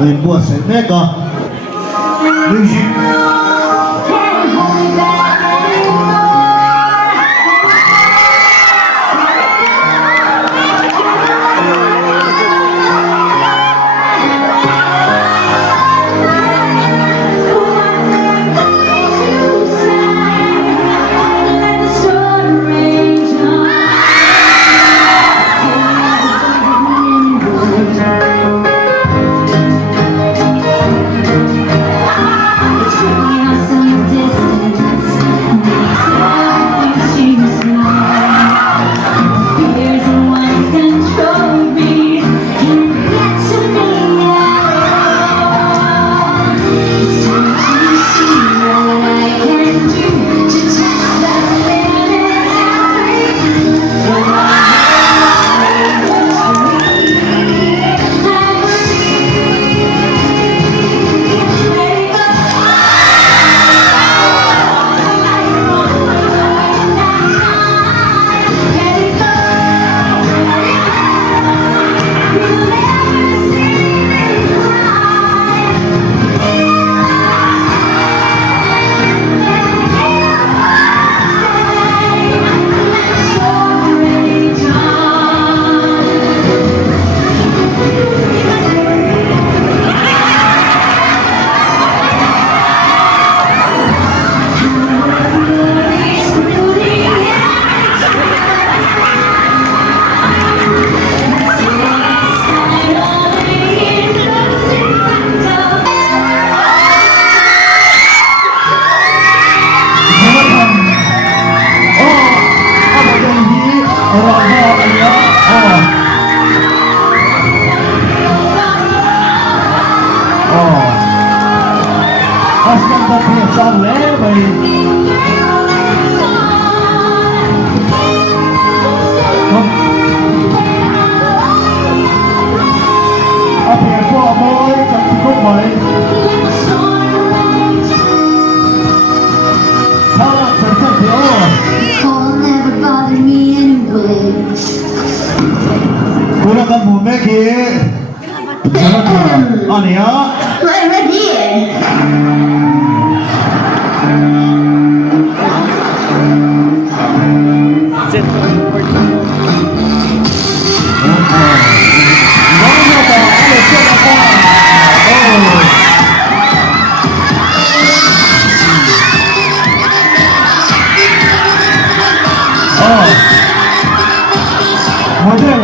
Boa Seneca. Musique. Gunakan bumeki. Ania. Model.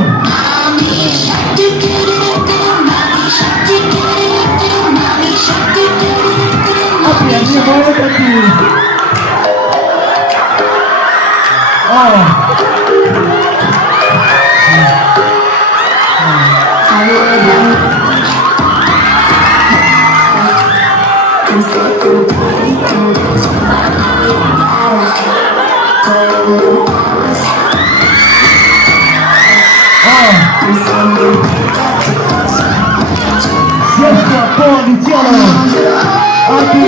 Apa yang dia bawa tadi? Siapa kau di jalan? Aku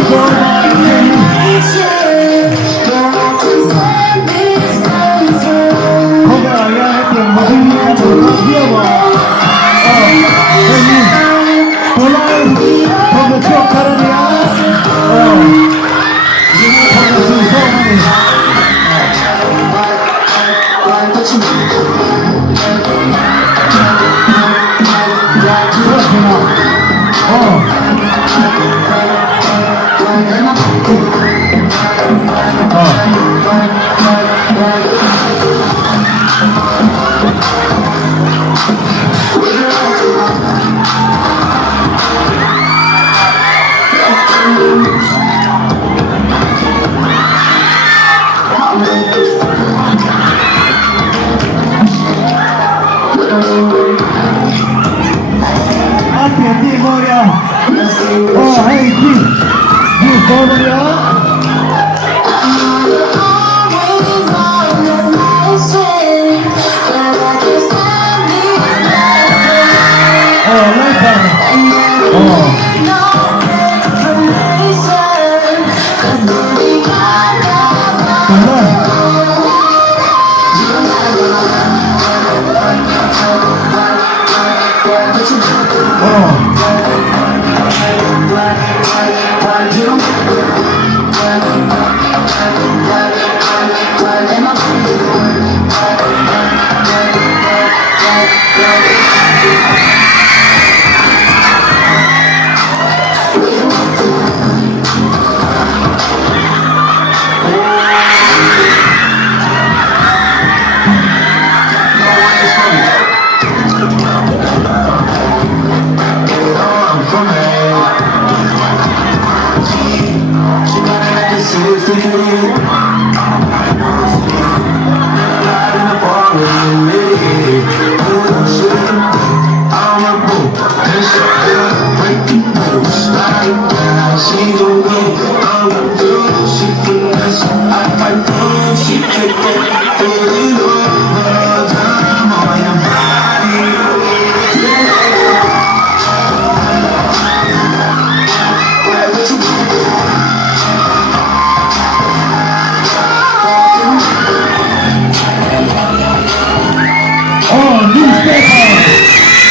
Oh, newspaper.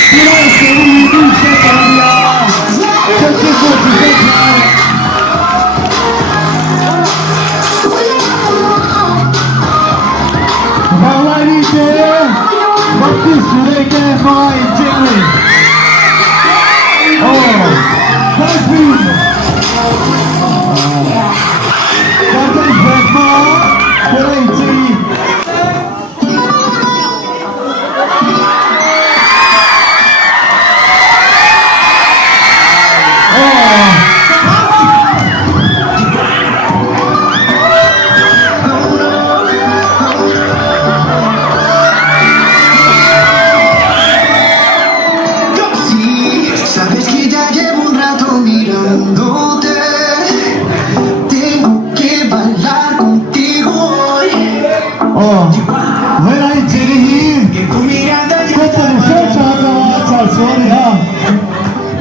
Tonight, City newspaper. Check this out, newspaper. Alrighty there. What this today can find Jimmy? Oh, that's me. What is that for? Today, Sí, sabes que ya llevo un rato mirándote. Tengo que bailar contigo hoy. Oh, when I did it, Que tu mirada ya get to the church, I'm sorry,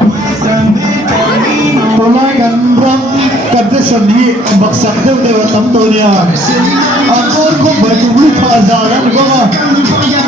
muéstrame el camino. tôi nói gần râm gần cái sân đi bậc sạch đâu đều tắm tôi nha anh muốn có bảy chục lít thở ra đó được không ạ Cuando voy a